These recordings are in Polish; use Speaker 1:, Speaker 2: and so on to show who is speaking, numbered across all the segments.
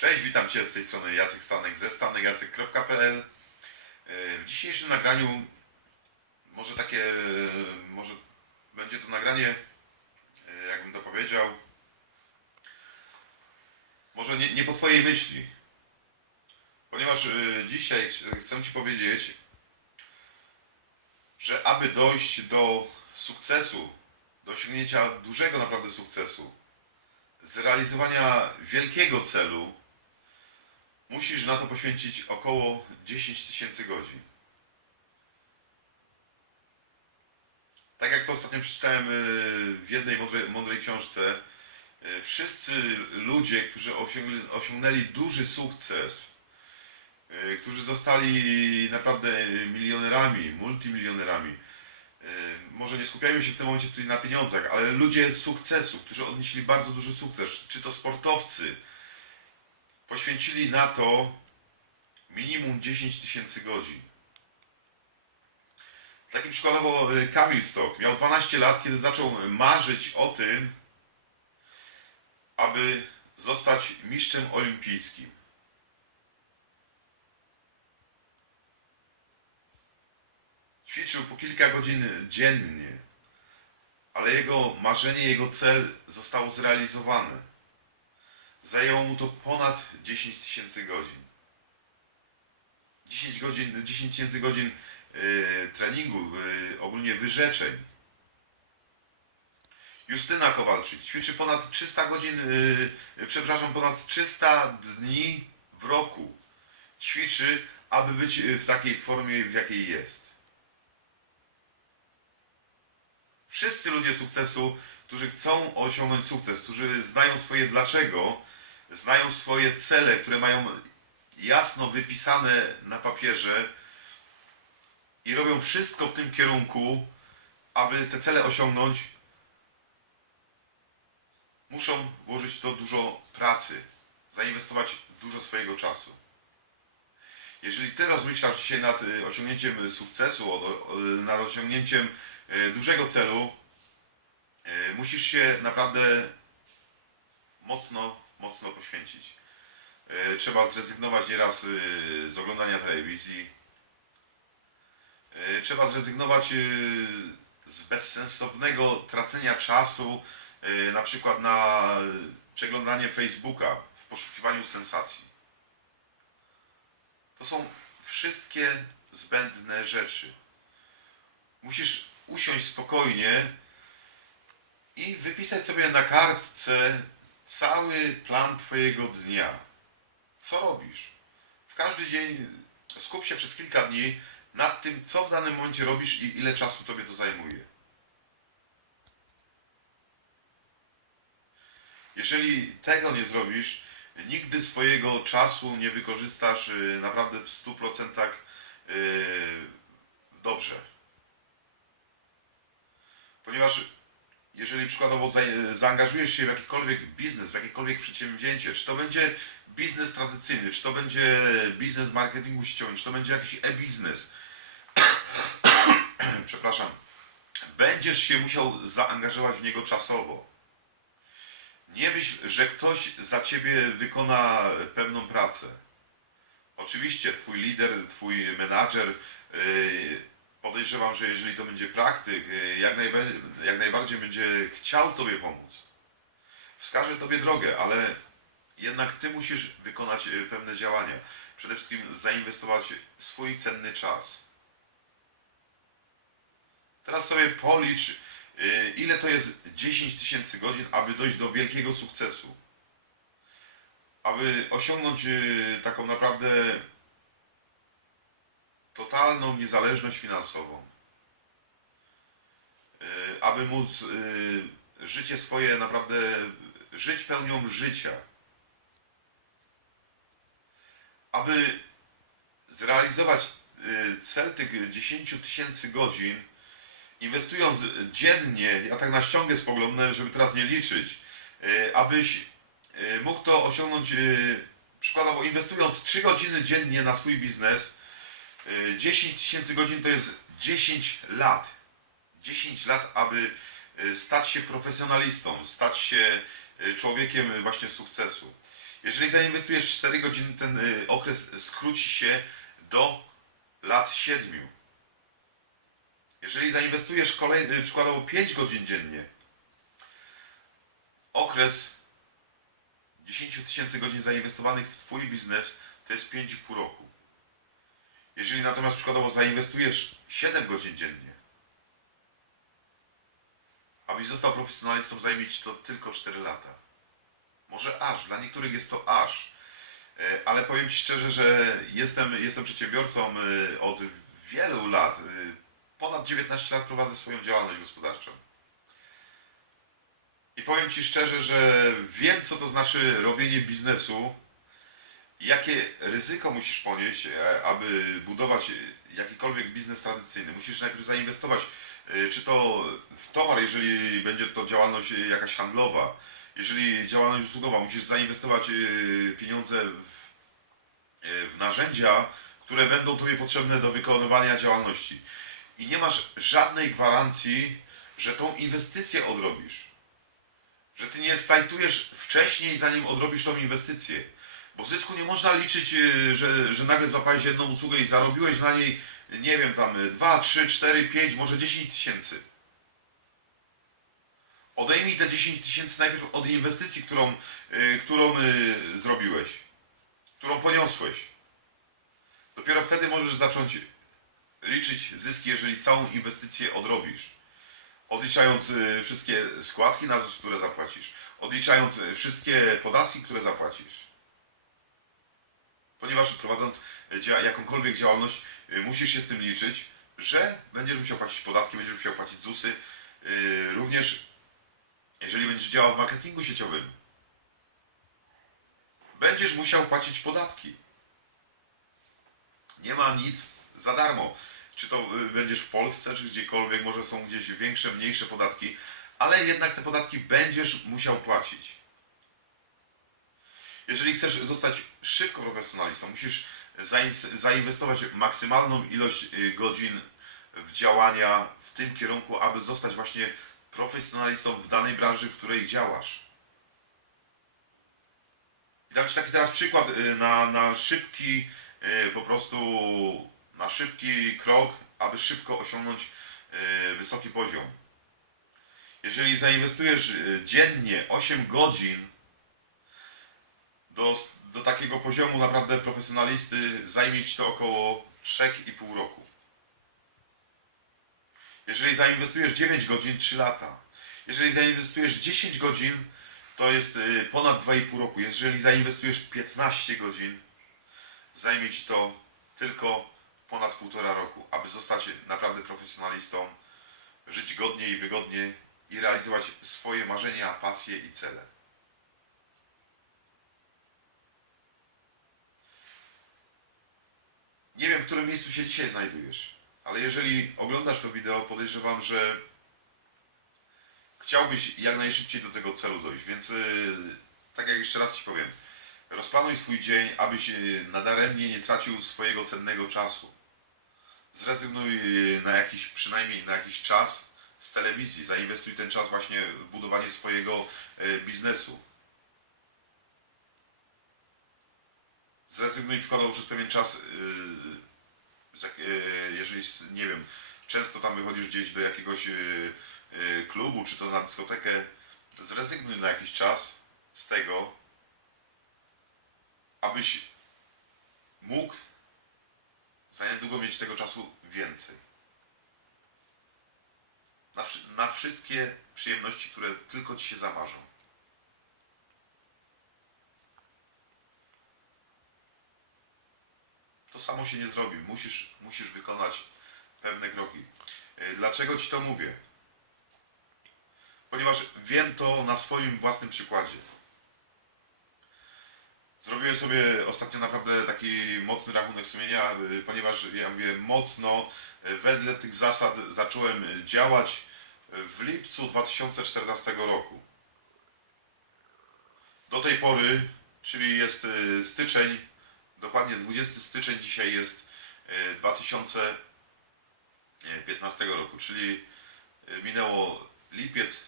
Speaker 1: Cześć, witam Cię z tej strony Jacek Stanek ze stanekjacek.pl E, W dzisiejszym nagraniu może takie, e, może będzie to nagranie, e, jakbym to powiedział, może nie, nie po Twojej myśli, ponieważ dzisiaj ch- chcę Ci powiedzieć, że aby dojść do sukcesu, do osiągnięcia dużego naprawdę sukcesu, zrealizowania wielkiego celu, musisz na to poświęcić około 10 tysięcy godzin. Tak jak to ostatnio przeczytałem y, w jednej mądrej, mądrej książce, y, wszyscy ludzie, którzy osiągnęli, duży sukces, y, którzy zostali naprawdę milionerami, multimilionerami, może nie skupiajmy się w tym momencie tutaj na pieniądzach, ale ludzie z sukcesu, którzy odnieśli bardzo duży sukces, czy to sportowcy, poświęcili na to minimum 10 tysięcy godzin. Taki przykładowo y, Kamil Stok miał 12 lat, kiedy zaczął marzyć o tym, aby zostać mistrzem olimpijskim. Ćwiczył po kilka godzin dziennie, ale jego marzenie, jego cel zostało zrealizowane. Zajęło mu to ponad 10 tysięcy godzin. 10 godzin, 10 tysięcy godzin y, treningu, y, ogólnie wyrzeczeń. Justyna Kowalczyk ćwiczy ponad 300 godzin, y, przepraszam, ponad 300 dni w roku. Ćwiczy, aby być w takiej formie, w jakiej jest. Wszyscy ludzie sukcesu, którzy chcą osiągnąć sukces, którzy znają swoje dlaczego, znają swoje cele, które mają jasno wypisane na papierze i robią wszystko w tym kierunku, aby te cele osiągnąć, muszą włożyć w to dużo pracy, zainwestować dużo swojego czasu. Jeżeli ty rozmyślasz dzisiaj nad y, osiągnięciem sukcesu, nad osiągnięciem y, dużego celu, y, musisz się naprawdę mocno, mocno poświęcić. Y, Trzeba zrezygnować nieraz y, z oglądania telewizji. Y, Trzeba zrezygnować z bezsensownego tracenia czasu, na przykład na przeglądanie Facebooka w poszukiwaniu sensacji. To są wszystkie zbędne rzeczy. Musisz usiąść spokojnie i wypisać sobie na kartce cały plan Twojego dnia. Co robisz? W każdy dzień skup się przez kilka dni nad tym, co w danym momencie robisz i ile czasu Tobie to zajmuje. Jeżeli tego nie zrobisz, nigdy swojego czasu nie wykorzystasz y, naprawdę w 100% y, dobrze. Ponieważ jeżeli przykładowo za- zaangażujesz się w jakikolwiek biznes, w jakiekolwiek przedsięwzięcie, czy to będzie biznes tradycyjny, czy to będzie biznes marketingu sieciowym, czy to będzie jakiś e-biznes, przepraszam, będziesz się musiał zaangażować w niego czasowo. Nie myśl, że ktoś za ciebie wykona pewną pracę. Oczywiście twój lider, twój menadżer, yy, podejrzewam, że jeżeli to będzie praktyk, yy, jak, najba- jak najbardziej będzie chciał tobie pomóc. Wskaże tobie drogę, ale jednak ty musisz wykonać yy, pewne działania. Przede wszystkim zainwestować swój cenny czas. Teraz sobie policz, y, ile to jest 10 tysięcy godzin, aby dojść do wielkiego sukcesu. Aby osiągnąć taką naprawdę totalną niezależność finansową. Y, Aby móc y, życie swoje naprawdę żyć pełnią życia. Aby zrealizować y, cel tych 10 tysięcy godzin, inwestując dziennie, ja tak na ściągę spoglądnę, żeby teraz nie liczyć, abyś mógł to osiągnąć, przykładowo inwestując 3 godziny dziennie na swój biznes, 10 tysięcy godzin to jest 10 lat. 10 lat, aby y, stać się profesjonalistą, stać się y, człowiekiem właśnie sukcesu. Jeżeli zainwestujesz 4 godziny, ten y, okres skróci się do lat 7. Jeżeli zainwestujesz kolej, y, przykładowo 5 godzin dziennie, okres 10 tysięcy godzin zainwestowanych w Twój biznes to jest 5,5 roku. Jeżeli natomiast przykładowo zainwestujesz 7 godzin dziennie, abyś został profesjonalistą, zajmie Ci to tylko 4 lata. Może aż, dla niektórych jest to aż. E, Ale powiem Ci szczerze, że jestem, jestem przedsiębiorcą e, od wielu lat. E, Ponad 19 lat prowadzę swoją działalność gospodarczą. I powiem Ci szczerze, że wiem, co to znaczy robienie biznesu, jakie ryzyko musisz ponieść, e, aby budować jakikolwiek biznes tradycyjny. Musisz najpierw zainwestować, e, czy to w towar, jeżeli będzie to działalność jakaś handlowa, jeżeli działalność usługowa, musisz zainwestować e, pieniądze w, w narzędzia, które będą Tobie potrzebne do wykonywania działalności. I nie masz żadnej gwarancji, że tą inwestycję odrobisz. Że Ty nie splajtujesz wcześniej, zanim odrobisz tą inwestycję. Bo zysku nie można liczyć, e, że, że nagle złapałeś jedną usługę i zarobiłeś na niej, nie wiem, tam 2, 3, 4, 5, może 10 tysięcy. Odejmij te 10 tysięcy najpierw od inwestycji, którą, y, którą y, zrobiłeś, którą poniosłeś. Dopiero wtedy możesz zacząć liczyć zyski, jeżeli całą inwestycję odrobisz. Odliczając y, wszystkie składki na ZUS, które zapłacisz. Odliczając y, wszystkie podatki, które zapłacisz. Ponieważ prowadząc dzia- jakąkolwiek działalność, y, musisz się z tym liczyć, że będziesz musiał płacić podatki, będziesz musiał płacić ZUSy. y, Również jeżeli będziesz działał w marketingu sieciowym, będziesz musiał płacić podatki. Nie ma nic za darmo. Czy to będziesz w Polsce, czy gdziekolwiek, może są gdzieś większe, mniejsze podatki, ale jednak te podatki będziesz musiał płacić. Jeżeli chcesz zostać szybko profesjonalistą, musisz zain- zainwestować maksymalną ilość y, godzin w działania w tym kierunku, aby zostać właśnie profesjonalistą w danej branży, w której działasz. I dam Ci taki teraz przykład y, na, na szybki, y, po prostu na szybki krok, aby szybko osiągnąć wysoki poziom. Jeżeli zainwestujesz dziennie 8 godzin do, do takiego poziomu naprawdę profesjonalisty, zajmie Ci to około 3,5 roku. Jeżeli zainwestujesz 9 godzin, 3 lata. Jeżeli zainwestujesz 10 godzin, to jest y, ponad 2,5 roku. Jeżeli zainwestujesz 15 godzin, zajmie Ci to tylko ponad 1,5 roku, aby zostać naprawdę profesjonalistą, żyć godnie i wygodnie i realizować swoje marzenia, pasje i cele. Nie wiem, w którym miejscu się dzisiaj znajdujesz, ale jeżeli oglądasz to wideo, podejrzewam, że chciałbyś jak najszybciej do tego celu dojść, więc yy, tak jak jeszcze raz Ci powiem, rozplanuj swój dzień, abyś yy, nadaremnie nie tracił swojego cennego czasu. Zrezygnuj yy, na jakiś, przynajmniej na jakiś czas z telewizji, zainwestuj ten czas właśnie w budowanie swojego biznesu. Zrezygnuj przykładowo przez pewien czas, yy, yy, jeżeli, nie wiem, często tam wychodzisz gdzieś do jakiegoś yy, klubu, czy to na dyskotekę, zrezygnuj na jakiś czas z tego, abyś mógł za niedługo mieć tego czasu więcej. Na, na wszystkie przyjemności, które tylko Ci się zamarzą. Samo się nie zrobi. Musisz, musisz wykonać pewne kroki. Yy, Dlaczego Ci to mówię? Ponieważ wiem to na swoim własnym przykładzie. Zrobiłem sobie ostatnio naprawdę taki mocny rachunek sumienia, y, ponieważ ja mówię mocno y, wedle tych zasad zacząłem działać w lipcu 2014 roku. Do tej pory, czyli jest styczeń, dokładnie 20 styczeń dzisiaj jest y, 2015 roku, czyli y, minęło lipiec,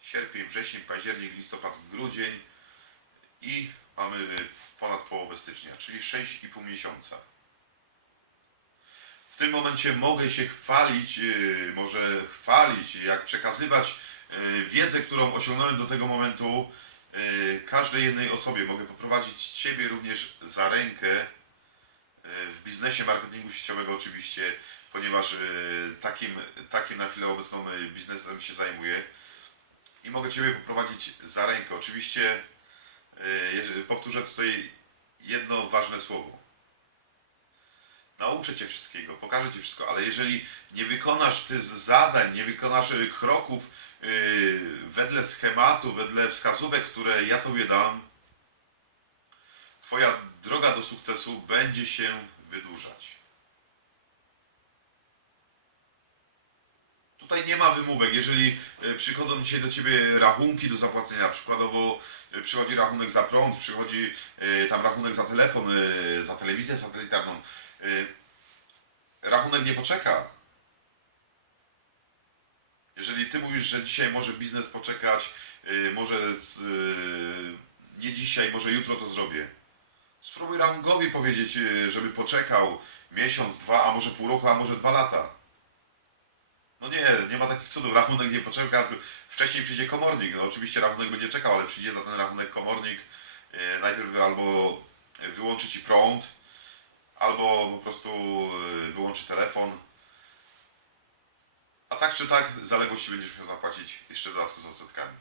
Speaker 1: sierpień, wrzesień, październik, listopad, grudzień i mamy y, ponad połowę stycznia, czyli 6,5 miesiąca. W tym momencie mogę się chwalić, może chwalić, jak przekazywać wiedzę, którą osiągnąłem do tego momentu każdej jednej osobie. Mogę poprowadzić Ciebie również za rękę y, w biznesie marketingu sieciowego oczywiście, ponieważ y, takim, takim na chwilę obecną y, biznesem się zajmuję i mogę Ciebie poprowadzić za rękę. Oczywiście y, powtórzę tutaj jedno ważne słowo. Nauczę Cię wszystkiego, pokażę Ci wszystko, ale jeżeli nie wykonasz Ty zadań, nie wykonasz y, kroków y, wedle schematu, wedle wskazówek, które ja Tobie dam, Twoja droga do sukcesu będzie się wydłużać. Tutaj nie ma wymówek. Jeżeli y, przychodzą dzisiaj do Ciebie rachunki do zapłacenia, przykładowo y, przychodzi rachunek za prąd, przychodzi y, tam rachunek za telefon, za telewizję satelitarną, rachunek nie poczeka. Jeżeli Ty mówisz, że dzisiaj może biznes poczekać, może nie dzisiaj, może jutro to zrobię. Spróbuj rachunkowi powiedzieć, żeby poczekał miesiąc, dwa, a może pół roku, a może dwa lata. No nie, nie ma takich cudów. Rachunek nie poczeka. Wcześniej przyjdzie komornik. No oczywiście rachunek będzie czekał, ale przyjdzie za ten rachunek komornik. e, Najpierw albo wyłączy ci prąd, albo po prostu e, wyłączy telefon. A tak czy tak zaległości będziesz musiał zapłacić jeszcze w dodatku z odsetkami.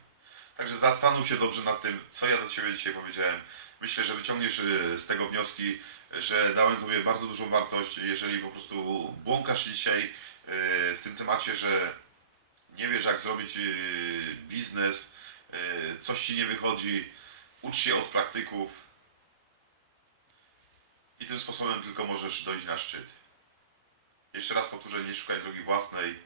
Speaker 1: Także zastanów się dobrze nad tym, co ja do Ciebie dzisiaj powiedziałem. Myślę, że wyciągniesz e, z tego wnioski, że dałem Tobie bardzo dużą wartość, jeżeli po prostu błąkasz dzisiaj w tym temacie, że nie wiesz jak zrobić e, biznes, e, coś Ci nie wychodzi, ucz się od praktyków i tym sposobem tylko możesz dojść na szczyt. Jeszcze raz powtórzę, nie szukaj drogi własnej,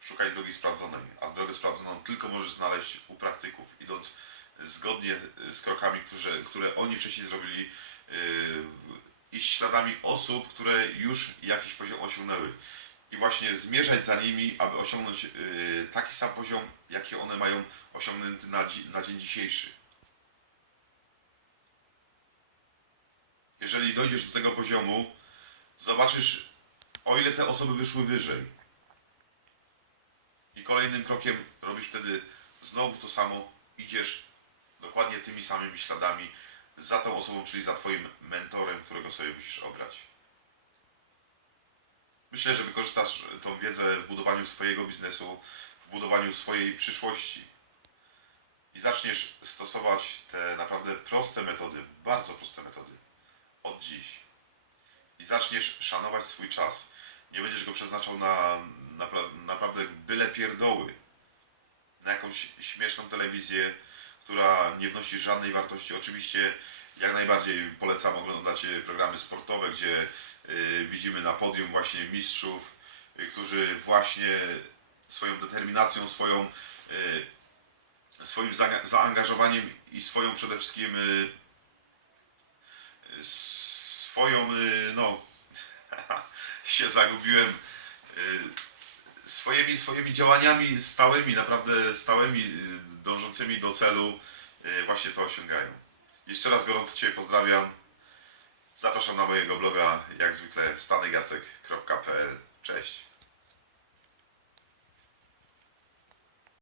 Speaker 1: szukaj drogi sprawdzonej, a drogę sprawdzoną tylko możesz znaleźć u praktyków, idąc zgodnie z krokami, które, które oni wcześniej zrobili, iść śladami osób, które już jakiś poziom osiągnęły. I właśnie zmierzać za nimi, aby osiągnąć yy, taki sam poziom, jaki one mają osiągnięty na, na dzień dzisiejszy. Jeżeli dojdziesz do tego poziomu, zobaczysz, o ile te osoby wyszły wyżej. I kolejnym krokiem robisz wtedy znowu to samo, idziesz dokładnie tymi samymi śladami za tą osobą, czyli za Twoim mentorem, którego sobie musisz obrać. Myślę, że wykorzystasz tą wiedzę w budowaniu swojego biznesu, w budowaniu swojej przyszłości i zaczniesz stosować te naprawdę proste metody, bardzo proste metody od dziś. I zaczniesz szanować swój czas. Nie będziesz go przeznaczał na, na naprawdę byle pierdoły, na jakąś śmieszną telewizję, która nie wnosi żadnej wartości. Oczywiście jak najbardziej polecam oglądać e, programy sportowe, gdzie y, widzimy na podium właśnie mistrzów, y, którzy właśnie swoją determinacją, swoją, y, swoim zaanga- zaangażowaniem i swoją przede wszystkim y, y, swoją, y, no, się zagubiłem, y, swoimi, swoimi działaniami stałymi, naprawdę stałymi, y, dążącymi do celu, y, właśnie to osiągają. Jeszcze raz gorąco Cię pozdrawiam. Zapraszam na mojego bloga, jak zwykle, stanegacek.pl. Cześć.